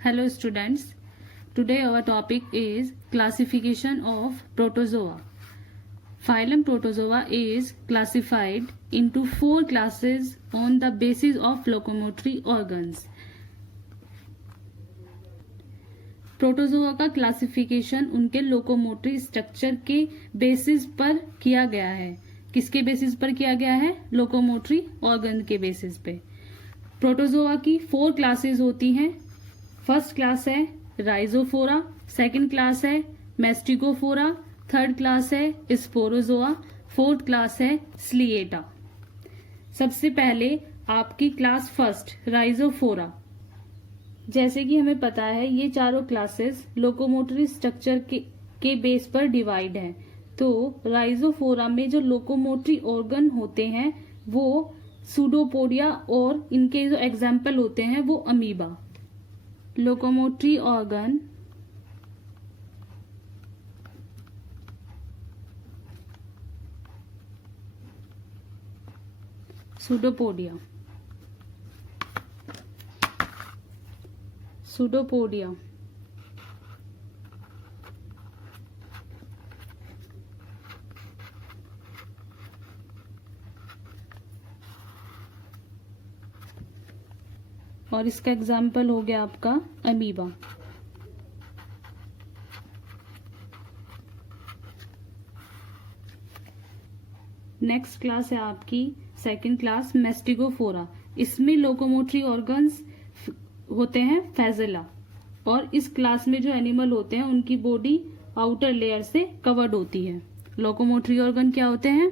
Hello students, today our topic is classification of protozoa. Phylum Protozoa is classified into 4 classes on the basis of locomotory organs. Protozoa का classification उनके locomotory structure के basis पर किया गया है। किसके basis पर किया गया है? लोकोमोटरी ऑर्गन के बेसिस पे। प्रोटोजोआ की 4 क्लासेस होती हैं। फर्स्ट क्लास है राइजोफोरा, सेकंड क्लास है मेस्टिकोफोरा, थर्ड क्लास है स्पोरोजोआ, फोर्थ क्लास है स्लिएटा। सबसे पहले आपकी क्लास फर्स्ट राइजोफोरा। जैसे कि हमें पता है ये चारों क्लासेस लोकोमोटरी स्ट्रक्चर के बेस पर डिवाइड है। तो राइजोफोरा में जो लोकोमोटरी ऑर्गन होते हैं वो सूडोपोडिया और इनके जो एग्जाम्पल होते हैं वो अमीबा। Locomotory organ pseudopodia. और इसका एग्जाम्पल हो गया आपका अमीबा। नेक्स्ट क्लास है आपकी सेकंड क्लास मेस्टिकोफोरा। इसमें लोकोमोटरी ऑर्गन्स होते हैं फैजेला। और इस क्लास में जो एनिमल होते हैं उनकी बॉडी आउटर लेयर से कवर्ड होती है। लोकोमोटरी ऑर्गन क्या होते हैं?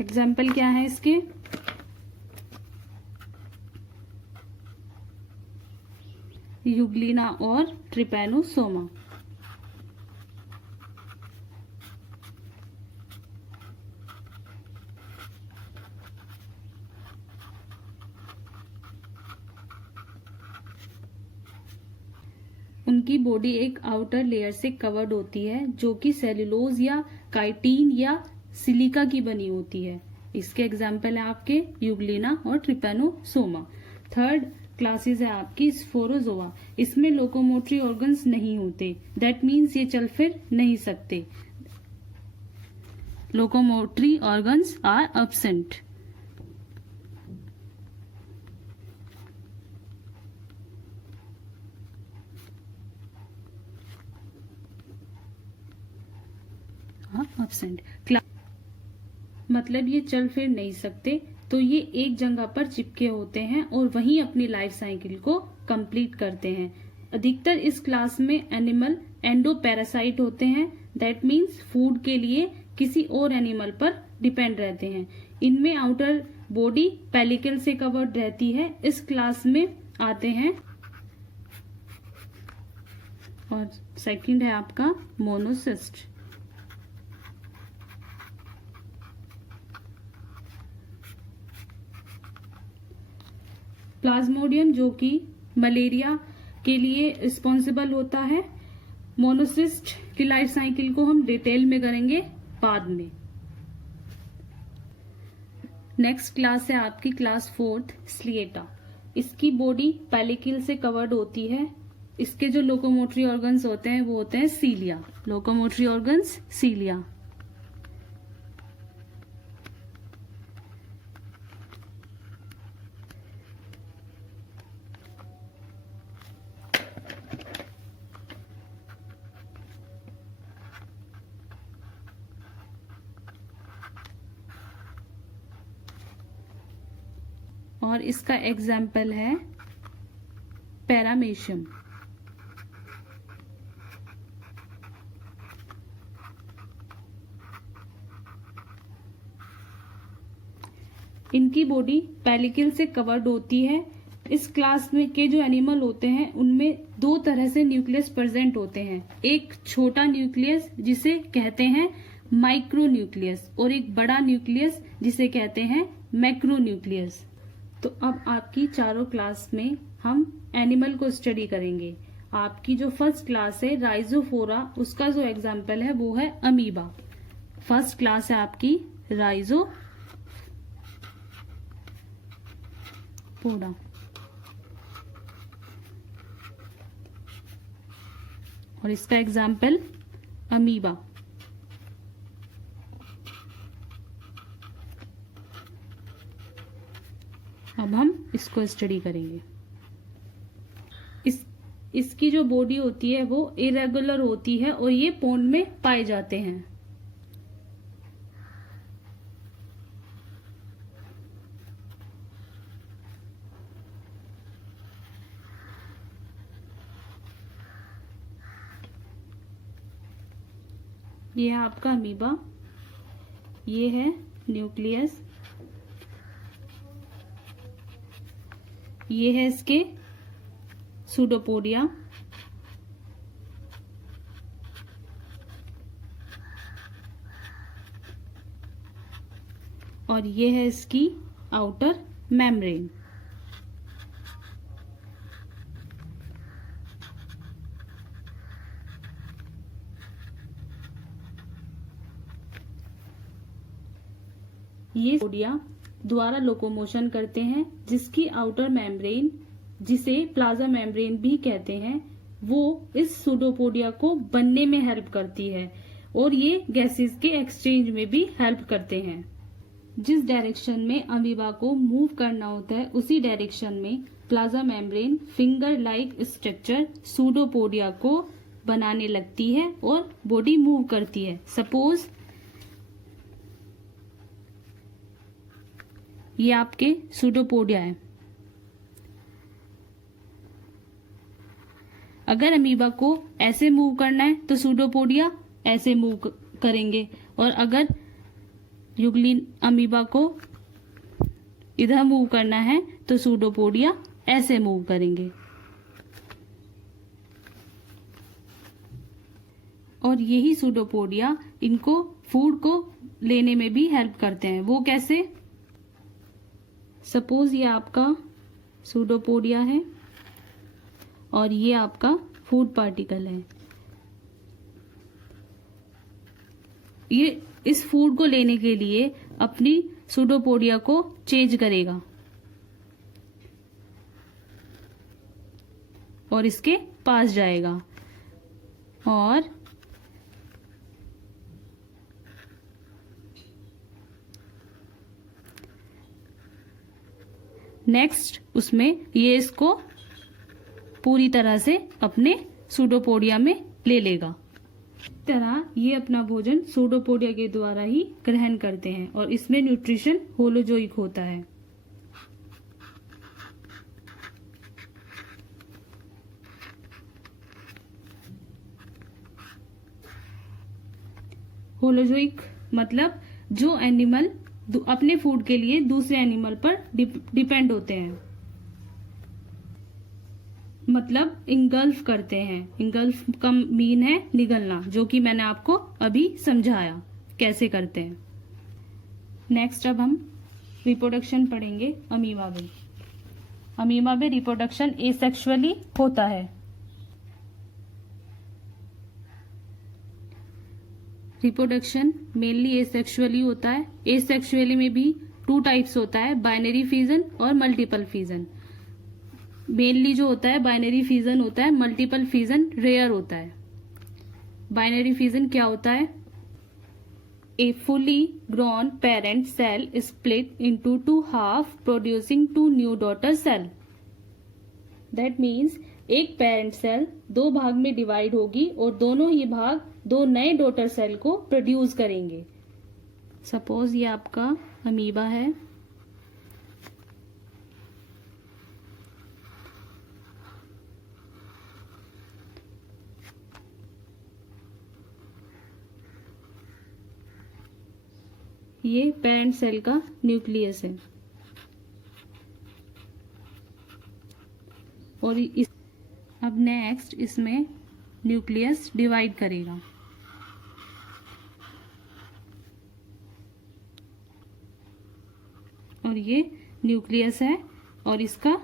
एग्जाम्पल क्या है इसके? यूग्लिना और ट्रिपैनोसोमा। उनकी बॉडी एक आउटर लेयर से कवर्ड होती है जो कि सेल्यूलोज या काइटिन या सिलिका की बनी होती है। इसके एग्जाम्पल है आपके यूग्लिना और ट्रिपैनोसोमा। थर्ड क्लासेस है आपकी स्पोरोजोआ। इसमें लोकोमोटरी ऑर्गन्स नहीं होते, दैट मीन्स ये चल फिर नहीं सकते। Locomotory organs are absent. मतलब ये चल फिर नहीं सकते, तो ये एक जगह पर चिपके होते हैं और वहीं अपनी लाइफ साइकिल को कंप्लीट करते हैं। अधिकतर इस क्लास में एनिमल एंडोपैरासाइट होते हैं, दैट मीन्स फूड के लिए किसी और एनिमल पर डिपेंड रहते हैं। इनमें आउटर बॉडी पेलिकल से कवर्ड रहती है। इस क्लास में आते हैं। और सेकंड है आपका मोनोसिस्ट। प्लाज्मोडियम जो कि मलेरिया के लिए रिस्पॉन्सिबल होता है। मोनोसिस्ट की लाइफ साइकिल को हम डिटेल में करेंगे बाद में। नेक्स्ट क्लास है आपकी क्लास फोर्थ स्लिएटा। इसकी बॉडी पेलिकल से कवर्ड होती है। इसके जो लोकोमोटरी ऑर्गन्स होते हैं वो होते हैं सीलिया। Locomotory organs सीलिया। और इसका एग्जाम्पल है पैरामेशियम। इनकी बॉडी पेलिकल से कवर्ड होती है। इस क्लास में के जो एनिमल होते हैं उनमें 2 तरह से न्यूक्लियस प्रेजेंट होते हैं। एक छोटा न्यूक्लियस जिसे कहते हैं माइक्रो न्यूक्लियस और एक बड़ा न्यूक्लियस जिसे कहते हैं मैक्रो न्यूक्लियस। तो अब आपकी चारों क्लास में हम एनिमल को स्टडी करेंगे। आपकी जो फर्स्ट क्लास है राइजोफोरा, उसका जो एग्जाम्पल है वो है अमीबा। फर्स्ट क्लास है आपकी राइजोफोरा और इसका एग्जाम्पल अमीबा। अब हम इसको स्टडी करेंगे। इसकी जो बॉडी होती है वो इरेगुलर होती है और ये पोंड में पाए जाते हैं। ये है आपका अमीबा, ये है न्यूक्लियस, ये है इसके सूडोपोडिया, और ये है इसकी आउटर मेम्ब्रेन। ये पोडिया द्वारा लोकोमोशन करते हैं, जिसकी आउटर मेम्ब्रेन, जिसे प्लाज्मा मेम्ब्रेन भी कहते हैं, वो इस सूडोपोडिया को बनने में हेल्प करती है और ये गैसेस के एक्सचेंज में भी हेल्प करते हैं। जिस डायरेक्शन में अमीबा को मूव करना होता है उसी डायरेक्शन में plasma membrane finger like structure pseudopodia को बनाने लगती है और बॉडी मूव करती है। सपोज ये आपके सूडोपोडिया है। अगर अमीबा को ऐसे मूव करना है तो सूडोपोडिया ऐसे मूव करेंगे, और अगर यूग्लिन अमीबा को इधर मूव करना है तो सूडोपोडिया ऐसे मूव करेंगे। और यही सूडोपोडिया इनको फूड को लेने में भी हेल्प करते हैं। वो कैसे? सपोज ये आपका सूडोपोडिया है और ये आपका फूड पार्टिकल है। ये इस फूड को लेने के लिए अपनी सूडोपोडिया को चेंज करेगा और इसके पास जाएगा, और नेक्स्ट उसमें ये इसको पूरी तरह से अपने सूडोपोडिया में ले लेगा। इस तरह ये अपना भोजन सूडोपोडिया के द्वारा ही ग्रहण करते हैं और इसमें न्यूट्रिशन होलोजोइक होता है। होलोजोइक मतलब जो एनिमल अपने फूड के लिए दूसरे एनिमल पर डिपेंड होते हैं, मतलब इंगल्फ करते हैं। इंगल्फ का मीन है निगलना, जो कि मैंने आपको अभी समझाया कैसे करते हैं। नेक्स्ट अब हम रिप्रोडक्शन पढ़ेंगे अमीबा में। अमीबा में रिप्रोडक्शन एसेक्सुअली होता है। रिप्रोडक्शन मेनली एसेक्सुअली होता है। एसेक्सुअली में भी 2 टाइप्स होता है, बाइनरी फिजन और मल्टीपल फिजन। मेनली जो होता है बाइनरी फिजन होता है, मल्टीपल फिजन रेयर होता है। बाइनरी फिजन क्या होता है? A fully grown parent cell split into 2 half producing 2 new daughter cell. That means एक पेरेंट सेल 2 भाग में डिवाइड होगी और दोनों ही भाग 2 नए डॉटर सेल को प्रोड्यूस करेंगे। सपोज ये आपका अमीबा है, ये पेरेंट सेल का न्यूक्लियस है और अब नेक्स्ट इसमें न्यूक्लियस डिवाइड करेगा। और ये न्यूक्लियस है और इसका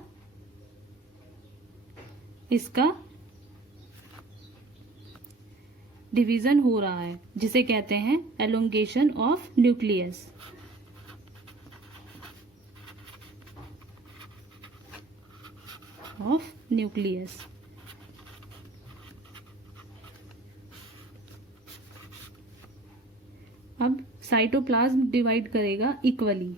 डिवीजन हो रहा है, जिसे कहते हैं एलोंगेशन ऑफ न्यूक्लियस। अब साइटोप्लाज्म डिवाइड करेगा इक्वली।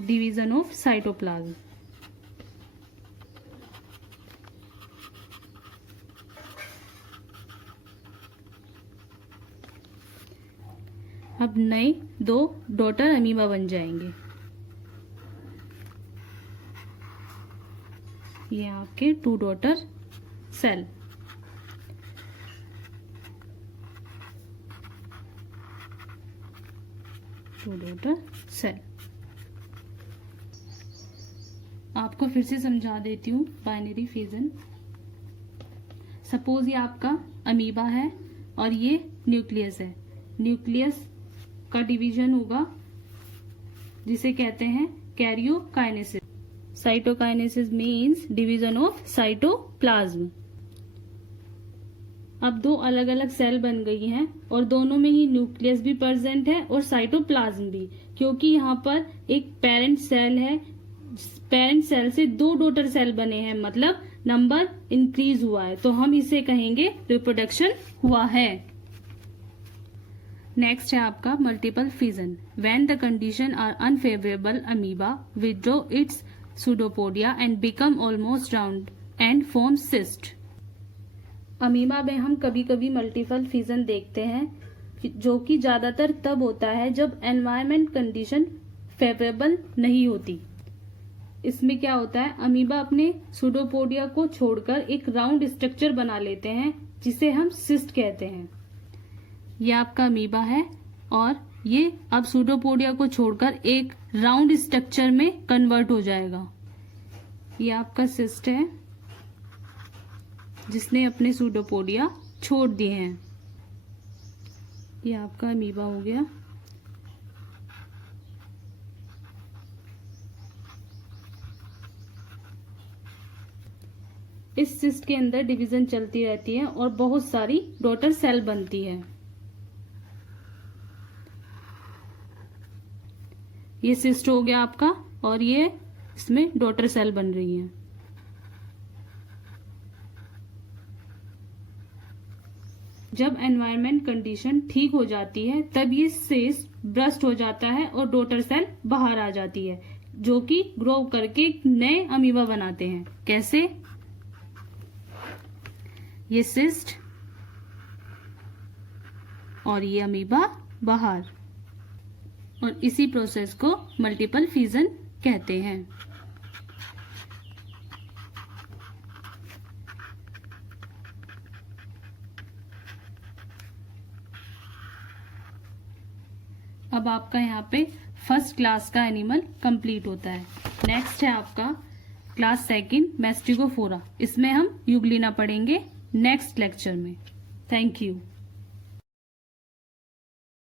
Division of cytoplasm. अब नए 2 डॉटर अमीबा बन जाएंगे। ये आपके 2 डॉटर सेल। आपको फिर से समझा देती हूँ बाइनरी फिजन। सपोज ये आपका अमीबा है और ये न्यूक्लियस है। न्यूक्लियस का डिवीजन होगा जिसे कहते हैं karyokinesis. Cytokinesis means division of cytoplasm. अब 2 अलग अलग सेल बन गई हैं और दोनों में ही न्यूक्लियस भी प्रेजेंट है और साइटोप्लाज्म भी, क्योंकि यहाँ पर एक पेरेंट सेल है। पेरेंट सेल से 2 डॉटर सेल बने हैं, मतलब नंबर इंक्रीज हुआ है, तो हम इसे कहेंगे रिप्रोडक्शन हुआ है। नेक्स्ट है आपका multiple fission. When the condition are unfavourable, amoeba withdraw its pseudopodia and become almost round and form cyst. Amoeba में हम कभी कभी मल्टीपल फिजन देखते हैं, जो कि ज्यादातर तब होता है जब एनवायरमेंट कंडीशन फेवरेबल नहीं होती। इसमें क्या होता है, अमीबा अपने सूडोपोडिया को छोड़कर एक राउंड स्ट्रक्चर बना लेते हैं, जिसे हम सिस्ट कहते हैं। ये आपका अमीबा है और ये अब सूडोपोडिया को छोड़कर एक राउंड स्ट्रक्चर में कन्वर्ट हो जाएगा। ये आपका सिस्ट है जिसने अपने सूडोपोडिया छोड़ दिए हैं। ये आपका अमीबा हो गया। इस सिस्ट के अंदर डिवीजन चलती रहती है और बहुत सारी डॉटर सेल बनती है। ये सिस्ट हो गया आपका और ये इसमें डॉटर सेल बन रही है। जब एनवायरनमेंट कंडीशन ठीक हो जाती है तब ये सिस्ट ब्रस्ट हो जाता है और डॉटर सेल बाहर आ जाती है, जो कि ग्रो करके नए अमीबा बनाते हैं। कैसे? ये सिस्ट और ये अमीबा बाहर, और इसी प्रोसेस को मल्टीपल फिजन कहते हैं। अब आपका यहाँ पे फर्स्ट क्लास का एनिमल कंप्लीट होता है। नेक्स्ट है आपका क्लास सेकंड मैस्टिगोफोरा। इसमें हम यूग्लिना पढ़ेंगे नेक्स्ट लेक्चर में। Thank you.